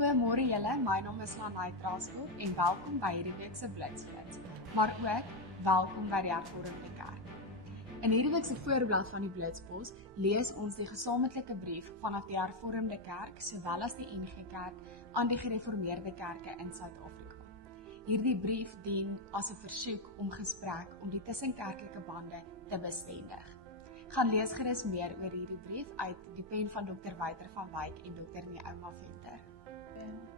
Goeiemôre julle, my naam is Lanai Traskop en welkom by hierdie week se Blitsflits, maar ook welkom by die Hervormde Kerk. In hierdie week se voorblad van die Blitspos lees ons die gesamentlike brief vanaf die Hervormde Kerk sowel as die NG Kerk aan die gereformeerde kerke in Suid-Afrika. Hierdie brief dien as 'n versoek om gesprek om die tussenkerklike bande te bestendig. Gaan lees gerus meer oor hierdie brief uit die pen van Dr. Wouter van Wyk en Dr. Neoma Venter.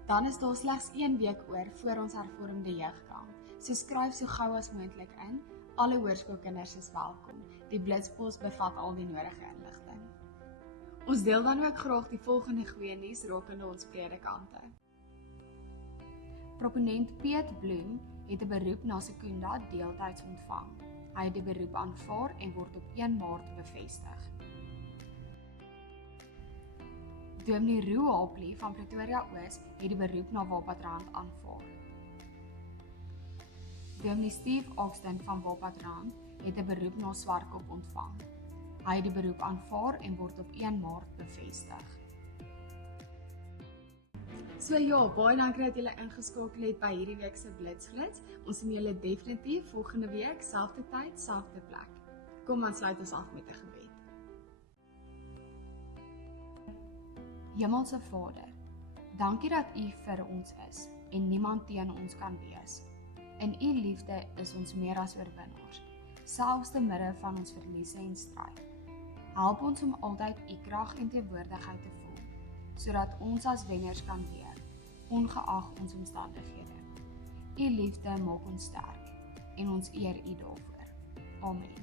Dan is daar slegs 1 week oor voor ons hervormde jeugkamp. So skryf so gou as moontlik in. Alle hoërskoolkinders is welkom. Die Blitspos bevat al die nodige inligting. Ons deel dan ook graag die volgende goeie nuus rakende ons predikante. Proponent Piet Bloem het 'n beroep na Secunda deeltyds ontvang. Hy het die beroep aanvaar en word op 1 Maart bevestig. Dominee Roo Haplie van Pretoria Oos het die beroep na Wapatrand aanvaar. Dominee Steve Oxton van Wapatrand het 'n beroep na Swartkop ontvang. Hy het die beroep aanvaar en word op 1 Maart bevestig. So ja, baie dankie dat julle ingeskakel het by hierdie week se Blitsflits. Ons sien julle definitief volgende week, selfde tyd, selfde plek. Kom dan sluit ons af met 'n gebed. Hemelse Vader, dankie dat U vir ons is en niemand teen ons kan wees. In U liefde is ons meer as oorwinnaars, selfs te midde van ons verliese en stryd. Help ons om altyd U krag en teenwoordigheid te voel, sodat ons as wenners kan leef, ongeag ons omstandighede. U liefde maak ons sterk en ons eer U daarvoor. Amen.